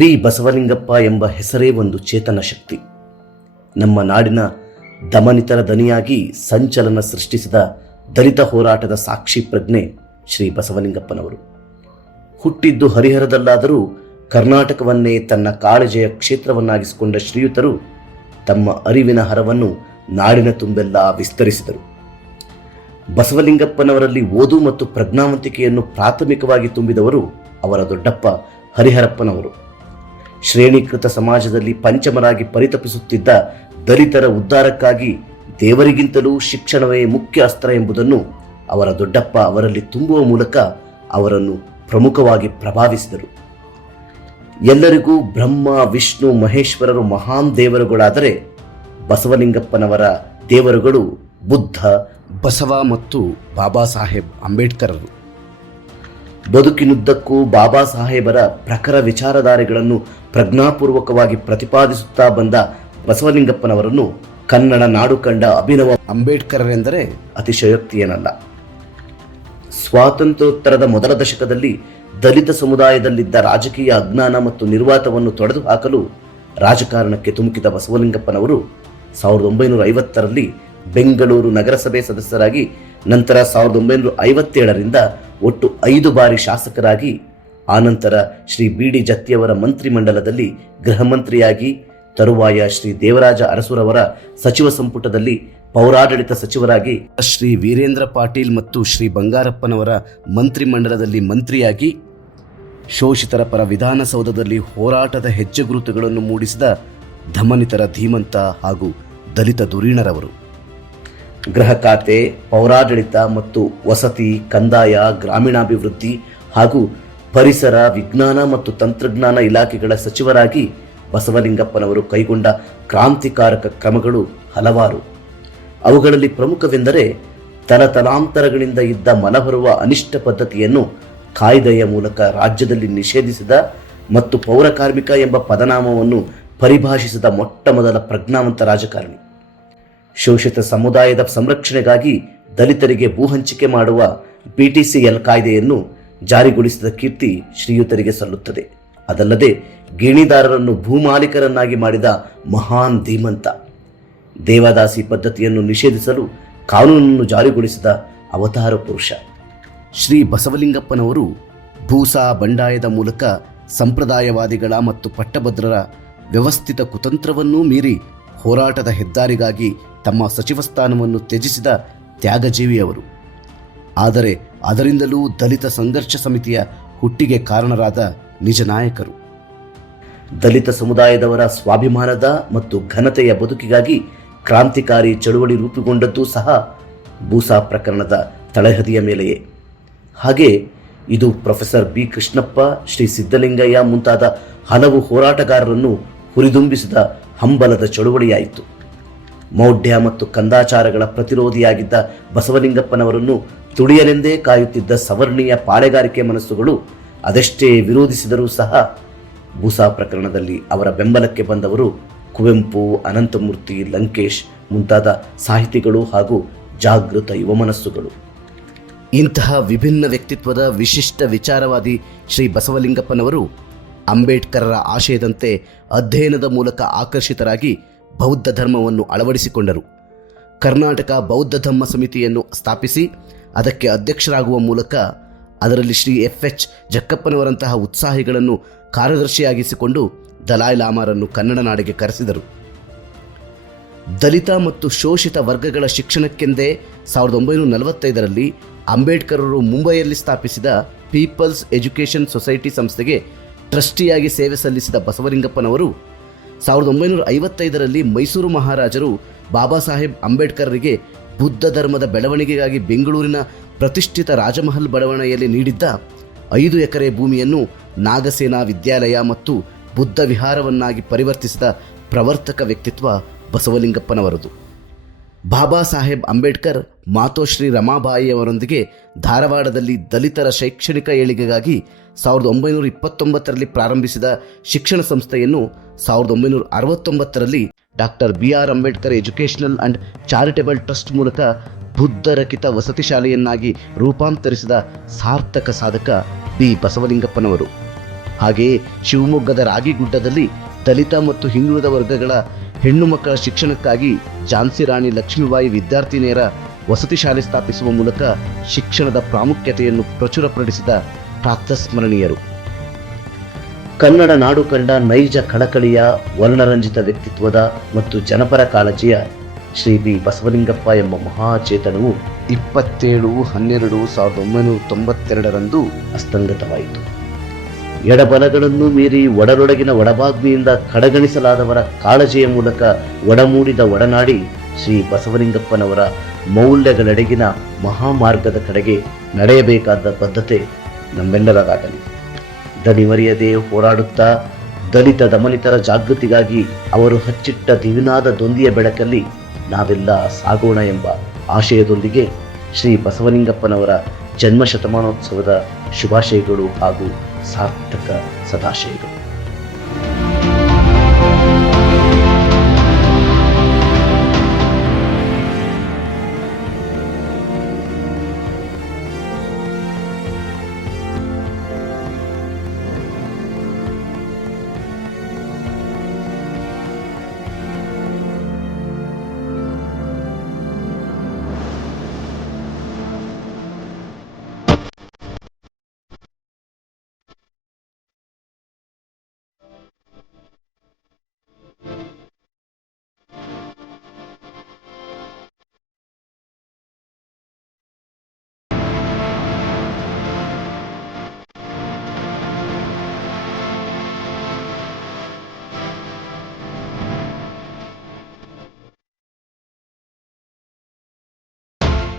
B Basavalingappa ಎಂಬ ಹೆಸರೇ ಒಂದು ಚೇತನ ಶಕ್ತಿ. ನಮ್ಮ ನಾಡಿನ ದಮನಿತರ ದನಿಯಾಗಿ ಸಂಚಲನ ಸೃಷ್ಟಿಸಿದ ದಲಿತ ಹೋರಾಟದ ಸಾಕ್ಷಿ ಪ್ರಜ್ಞೆ ಶ್ರೀ ಬಸವಲಿಂಗಪ್ಪನವರು. ಹುಟ್ಟಿದ್ದು ಹರಿಹರದಲ್ಲಾದರೂ ಕರ್ನಾಟಕವನ್ನೇ ತನ್ನ ಕಾಳಜಿಯ ಕ್ಷೇತ್ರವನ್ನಾಗಿಸಿಕೊಂಡ ಶ್ರೀಯುತರು ತಮ್ಮ ಅರಿವಿನ ಹರವನ್ನು ನಾಡಿನ ತುಂಬೆಲ್ಲ ವಿಸ್ತರಿಸಿದರು. ಬಸವಲಿಂಗಪ್ಪನವರಲ್ಲಿ ಓದು ಮತ್ತು ಪ್ರಜ್ಞಾವಂತಿಕೆಯನ್ನು ಪ್ರಾಥಮಿಕವಾಗಿ ತುಂಬಿದವರು ಅವರ ದೊಡ್ಡಪ್ಪ ಹರಿಹರಪ್ಪನವರು. ಶ್ರೇಣೀಕೃತ ಸಮಾಜದಲ್ಲಿ ಪಂಚಮರಾಗಿ ಪರಿತಪಿಸುತ್ತಿದ್ದ ದಲಿತರ ಉದ್ಧಾರಕ್ಕಾಗಿ ದೇವರಿಗಿಂತಲೂ ಶಿಕ್ಷಣವೇ ಮುಖ್ಯ ಅಸ್ತ್ರ ಎಂಬುದನ್ನು ಅವರ ದೊಡ್ಡಪ್ಪ ಅವರಲ್ಲಿ ತುಂಬುವ ಮೂಲಕ ಅವರನ್ನು ಪ್ರಮುಖವಾಗಿ ಪ್ರಭಾವಿಸಿದರು. ಎಲ್ಲರಿಗೂ ಬ್ರಹ್ಮ, ವಿಷ್ಣು, ಮಹೇಶ್ವರರು ಮಹಾನ್ ದೇವರುಗಳಾದರೆ ಬಸವಲಿಂಗಪ್ಪನವರ ದೇವರುಗಳು ಬುದ್ಧ, ಬಸವ ಮತ್ತು ಬಾಬಾ ಸಾಹೇಬ್ ಅಂಬೇಡ್ಕರರು. ಬದುಕಿನುದ್ದಕ್ಕೂ ಬಾಬಾ ಸಾಹೇಬರ ಪ್ರಖರ ವಿಚಾರಧಾರೆಗಳನ್ನು ಪ್ರಜ್ಞಾಪೂರ್ವಕವಾಗಿ ಪ್ರತಿಪಾದಿಸುತ್ತಾ ಬಂದ ಬಸವಲಿಂಗಪ್ಪನವರನ್ನು ಕನ್ನಡ ನಾಡು ಕಂಡ ಅಭಿನವ ಅಂಬೇಡ್ಕರರೆಂದರೆ ಅತಿಶಯೋಕ್ತಿಯೇನಲ್ಲ. ಸ್ವಾತಂತ್ರ್ಯೋತ್ತರದ ಮೊದಲ ದಶಕದಲ್ಲಿ ದಲಿತ ಸಮುದಾಯದಲ್ಲಿದ್ದ ರಾಜಕೀಯ ಅಜ್ಞಾನ ಮತ್ತು ನಿರ್ವಾತವನ್ನು ತೊಡೆದು ಹಾಕಲು ರಾಜಕಾರಣಕ್ಕೆ ಧುಮುಕಿದ ಬಸವಲಿಂಗಪ್ಪನವರು 1950ರಲ್ಲಿ ಬೆಂಗಳೂರು ನಗರಸಭೆ ಸದಸ್ಯರಾಗಿ, ನಂತರ 1957ರಿಂದ ಒಟ್ಟು 5 ಬಾರಿ ಶಾಸಕರಾಗಿ, ಆನಂತರ ಶ್ರೀ ಬಿ ಡಿ ಜತ್ತಿಯವರ ಮಂತ್ರಿಮಂಡಲದಲ್ಲಿ ಗೃಹ ಮಂತ್ರಿಯಾಗಿ, ತರುವಾಯ ಶ್ರೀ ದೇವರಾಜ ಅರಸುರವರ ಸಚಿವ ಸಂಪುಟದಲ್ಲಿ ಪೌರಾಡಳಿತ ಸಚಿವರಾಗಿ, ಶ್ರೀ ವೀರೇಂದ್ರ ಪಾಟೀಲ್ ಮತ್ತು ಶ್ರೀ ಬಂಗಾರಪ್ಪನವರ ಮಂತ್ರಿಮಂಡಲದಲ್ಲಿ ಮಂತ್ರಿಯಾಗಿ, ಶೋಷಿತರ ಪರ ವಿಧಾನಸೌಧದಲ್ಲಿ ಹೋರಾಟದ ಹೆಜ್ಜೆಗುರುತುಗಳನ್ನು ಮೂಡಿಸಿದ ದಮನಿತರ ಧೀಮಂತ ಹಾಗೂ ದಲಿತ ಧುರೀಣರವರು. ಗೃಹ ಖಾತೆ, ಪೌರಾಡಳಿತ ಮತ್ತು ವಸತಿ, ಕಂದಾಯ, ಗ್ರಾಮೀಣಾಭಿವೃದ್ಧಿ ಹಾಗೂ ಪರಿಸರ, ವಿಜ್ಞಾನ ಮತ್ತು ತಂತ್ರಜ್ಞಾನ ಇಲಾಖೆಗಳ ಸಚಿವರಾಗಿ ಬಸವಲಿಂಗಪ್ಪನವರು ಕೈಗೊಂಡ ಕ್ರಾಂತಿಕಾರಕ ಕ್ರಮಗಳು ಹಲವಾರು. ಅವುಗಳಲ್ಲಿ ಪ್ರಮುಖವೆಂದರೆ ತಲತಲಾಂತರಗಳಿಂದ ಇದ್ದ ಮಲಹೊರುವ ಅನಿಷ್ಟ ಪದ್ಧತಿಯನ್ನು ಕಾಯ್ದೆಯ ಮೂಲಕ ರಾಜ್ಯದಲ್ಲಿ ನಿಷೇಧಿಸಿದ ಮತ್ತು ಪೌರಕಾರ್ಮಿಕ ಎಂಬ ಪದನಾಮವನ್ನು ಪರಿಭಾಷಿಸಿದ ಮೊಟ್ಟ ಮೊದಲ ಪ್ರಜ್ಞಾವಂತ ರಾಜಕಾರಣಿ. ಶೋಷಿತ ಸಮುದಾಯದ ಸಂರಕ್ಷಣೆಗಾಗಿ ದಲಿತರಿಗೆ ಭೂ ಹಂಚಿಕೆ ಮಾಡುವ PTCL ಕಾಯ್ದೆಯನ್ನು ಜಾರಿಗೊಳಿಸಿದ ಕೀರ್ತಿ ಶ್ರೀಯುತರಿಗೆ ಸಲ್ಲುತ್ತದೆ. ಅದಲ್ಲದೆ ಗೇಣಿದಾರರನ್ನು ಭೂಮಾಲೀಕರನ್ನಾಗಿ ಮಾಡಿದ ಮಹಾನ್ ಧೀಮಂತ. ದೇವದಾಸಿ ಪದ್ಧತಿಯನ್ನು ನಿಷೇಧಿಸಲು ಕಾನೂನನ್ನು ಜಾರಿಗೊಳಿಸಿದ ಅವತಾರ ಪುರುಷ. ಶ್ರೀ ಬಸವಲಿಂಗಪ್ಪನವರು ಭೂಸಾ ಬಂಡಾಯದ ಮೂಲಕ ಸಂಪ್ರದಾಯವಾದಿಗಳ ಮತ್ತು ಪಟ್ಟಭದ್ರರ ವ್ಯವಸ್ಥಿತ ಕುತಂತ್ರವನ್ನೂ ಮೀರಿ ಹೋರಾಟದ ಹೆದ್ದಾರಿಗಾಗಿ ತಮ್ಮ ಸಚಿವ ಸ್ಥಾನವನ್ನು ತ್ಯಜಿಸಿದ ತ್ಯಾಗಜೀವಿಯವರು. ಆದರೆ ಅದರಿಂದಲೂ ದಲಿತ ಸಂಘರ್ಷ ಸಮಿತಿಯ ಹುಟ್ಟಿಗೆ ಕಾರಣರಾದ ನಿಜ ನಾಯಕರು. ದಲಿತ ಸಮುದಾಯದವರ ಸ್ವಾಭಿಮಾನದ ಮತ್ತು ಘನತೆಯ ಬದುಕಿಗಾಗಿ ಕ್ರಾಂತಿಕಾರಿ ಚಳುವಳಿ ರೂಪುಗೊಂಡದ್ದೂ ಸಹ ಭೂಸಾ ಪ್ರಕರಣದ ತಳಹದಿಯ ಮೇಲೆಯೇ. ಹಾಗೆ ಇದು ಪ್ರೊಫೆಸರ್ ಬಿ ಕೃಷ್ಣಪ್ಪ, ಶ್ರೀ ಸಿದ್ದಲಿಂಗಯ್ಯ ಮುಂತಾದ ಹಲವು ಹೋರಾಟಗಾರರನ್ನು ಹುರಿದುಂಬಿಸಿದ ಹಂಬಲದ ಚಳುವಳಿಯಾಯಿತು. ಮೌಢ್ಯ ಮತ್ತು ಕಂದಾಚಾರಗಳ ಪ್ರತಿರೋಧಿಯಾಗಿದ್ದ ಬಸವಲಿಂಗಪ್ಪನವರನ್ನು ತುಳಿಯಲೆಂದೇ ಕಾಯುತ್ತಿದ್ದ ಸವರ್ಣೀಯ ಪಾಳೆಗಾರಿಕೆ ಮನಸ್ಸುಗಳು ಅದೆಷ್ಟೇ ವಿರೋಧಿಸಿದರೂ ಸಹ ಭೂಸಾ ಪ್ರಕರಣದಲ್ಲಿ ಅವರ ಬೆಂಬಲಕ್ಕೆ ಬಂದವರು ಕುವೆಂಪು, ಅನಂತಮೂರ್ತಿ, ಲಂಕೇಶ್ ಮುಂತಾದ ಸಾಹಿತಿಗಳು ಹಾಗೂ ಜಾಗೃತ ಯುವ ಮನಸ್ಸುಗಳು. ಇಂತಹ ವಿಭಿನ್ನ ವ್ಯಕ್ತಿತ್ವದ ವಿಶಿಷ್ಟ ವಿಚಾರವಾದಿ ಶ್ರೀ ಬಸವಲಿಂಗಪ್ಪನವರು ಅಂಬೇಡ್ಕರರ ಆಶಯದಂತೆ ಅಧ್ಯಯನದ ಮೂಲಕ ಆಕರ್ಷಿತರಾಗಿ ಬೌದ್ಧ ಧರ್ಮವನ್ನು ಅಳವಡಿಸಿಕೊಂಡರು. ಕರ್ನಾಟಕ ಬೌದ್ಧ ಧಮ್ಮ ಸಮಿತಿಯನ್ನು ಸ್ಥಾಪಿಸಿ ಅದಕ್ಕೆ ಅಧ್ಯಕ್ಷರಾಗುವ ಮೂಲಕ ಅದರಲ್ಲಿ ಶ್ರೀ FH ಜಕ್ಕಪ್ಪನವರಂತಹ ಉತ್ಸಾಹಿಗಳನ್ನು ಕಾರ್ಯದರ್ಶಿಯಾಗಿಸಿಕೊಂಡು ದಲಾಯ್ ಲಾಮಾರನ್ನು ಕನ್ನಡ ನಾಡಿಗೆ ಕರೆಸಿದರು. ದಲಿತ ಮತ್ತು ಶೋಷಿತ ವರ್ಗಗಳ ಶಿಕ್ಷಣಕ್ಕೆಂದೇ 1945ರಲ್ಲಿ ಅಂಬೇಡ್ಕರರು ಮುಂಬೈಯಲ್ಲಿ ಸ್ಥಾಪಿಸಿದ ಪೀಪಲ್ಸ್ ಎಜುಕೇಷನ್ ಸೊಸೈಟಿ ಸಂಸ್ಥೆಗೆ ಟ್ರಸ್ಟಿಯಾಗಿ ಸೇವೆ ಸಲ್ಲಿಸಿದ ಬಸವಲಿಂಗಪ್ಪನವರು 1955ರಲ್ಲಿ ಮೈಸೂರು ಮಹಾರಾಜರು ಬಾಬಾ ಸಾಹೇಬ್ ಅಂಬೇಡ್ಕರರಿಗೆ ಬುದ್ಧ ಧರ್ಮದ ಬೆಳವಣಿಗೆಗಾಗಿ ಬೆಂಗಳೂರಿನ ಪ್ರತಿಷ್ಠಿತ ರಾಜಮಹಲ್ ಬಡಾವಣೆಯಲ್ಲಿ ನೀಡಿದ್ದ 5 ಎಕರೆ ಭೂಮಿಯನ್ನು ನಾಗಸೇನಾ ವಿದ್ಯಾಲಯ ಮತ್ತು ಬುದ್ಧ ವಿಹಾರವನ್ನಾಗಿ ಪರಿವರ್ತಿಸಿದ ಪ್ರವರ್ತಕ ವ್ಯಕ್ತಿತ್ವ ಬಸವಲಿಂಗಪ್ಪನವರದು. ಬಾಬಾ ಸಾಹೇಬ್ ಅಂಬೇಡ್ಕರ್ ಮಾತೋಶ್ರೀ ರಮಾಬಾಯಿಯವರೊಂದಿಗೆ ಧಾರವಾಡದಲ್ಲಿ ದಲಿತರ ಶೈಕ್ಷಣಿಕ ಏಳಿಗೆಗಾಗಿ 1929ರಲ್ಲಿ ಪ್ರಾರಂಭಿಸಿದ ಶಿಕ್ಷಣ ಸಂಸ್ಥೆಯನ್ನು 1969ರಲ್ಲಿ doctor BR Ambedkar educational and charitable trust ಮೂಲಕ ಬುದ್ಧರಹಿತ ವಸತಿ ಶಾಲೆಯನ್ನಾಗಿ ರೂಪಾಂತರಿಸಿದ ಸಾರ್ಥಕ ಸಾಧಕ ಬಿ ಬಸವಲಿಂಗಪ್ಪನವರು. ಹಾಗೆಯೇ ಶಿವಮೊಗ್ಗದ ರಾಗಿಗುಡ್ಡದಲ್ಲಿ ದಲಿತ ಮತ್ತು ಹಿಂದುಳಿದ ವರ್ಗಗಳ ಹೆಣ್ಣು ಮಕ್ಕಳ ಶಿಕ್ಷಣಕ್ಕಾಗಿ ಝಾನ್ಸಿ ರಾಣಿ ಲಕ್ಷ್ಮೀಬಾಯಿ ವಿದ್ಯಾರ್ಥಿನಿಯರ ವಸತಿ ಶಾಲೆ ಸ್ಥಾಪಿಸುವ ಮೂಲಕ ಶಿಕ್ಷಣದ ಪ್ರಾಮುಖ್ಯತೆಯನ್ನು ಪ್ರಚುರಪಡಿಸಿದ ಪ್ರಾತಸ್ಮರಣೀಯರು. ಕನ್ನಡ ನಾಡು ಕಂಡ ನೈಜ ಕಳಕಳಿಯ ವರ್ಣರಂಜಿತ ವ್ಯಕ್ತಿತ್ವದ ಮತ್ತು ಜನಪರ ಕಾಳಜಿಯ ಶ್ರೀ ಬಿ ಬಸವಲಿಂಗಪ್ಪ ಎಂಬ ಮಹಾಚೇತನವು 27/12/1992 ಅಸ್ತಂಗತವಾಯಿತು. ಎಡಬಲಗಳನ್ನು ಮೀರಿ ಒಡರೊಳಗಿನ ಒಡಬಾಗ್ನಿಯಿಂದ ಕಡೆಗಣಿಸಲಾದವರ ಕಾಳಜಿಯ ಮೂಲಕ ಒಡಮೂಡಿದ ಒಡನಾಡಿ ಶ್ರೀ ಬಸವಲಿಂಗಪ್ಪನವರ ಮೌಲ್ಯಗಳೆಡೆಗಿನ ಮಹಾಮಾರ್ಗದ ಕಡೆಗೆ ನಡೆಯಬೇಕಾದ ಬದ್ಧತೆ ನಮ್ಮೆಲ್ಲರದಾಗಲಿ. ದನಿಮರೆಯದೆ ಹೋರಾಡುತ್ತಾ ದಲಿತ ದಮನಿತರ ಜಾಗೃತಿಗಾಗಿ ಅವರು ಹಚ್ಚಿಟ್ಟ ದಿವಿನಾದ ದೊಂದಿಯ ಬೆಳಕಲ್ಲಿ ನಾವೆಲ್ಲ ಸಾಗೋಣ ಎಂಬ ಆಶಯದೊಂದಿಗೆ ಶ್ರೀ ಬಸವಲಿಂಗಪ್ಪನವರ ಜನ್ಮ ಶತಮಾನೋತ್ಸವದ ಶುಭಾಶಯಗಳು ಹಾಗೂ ಸಾರ್ಥಕ ಸದಾಶಯಗಳು.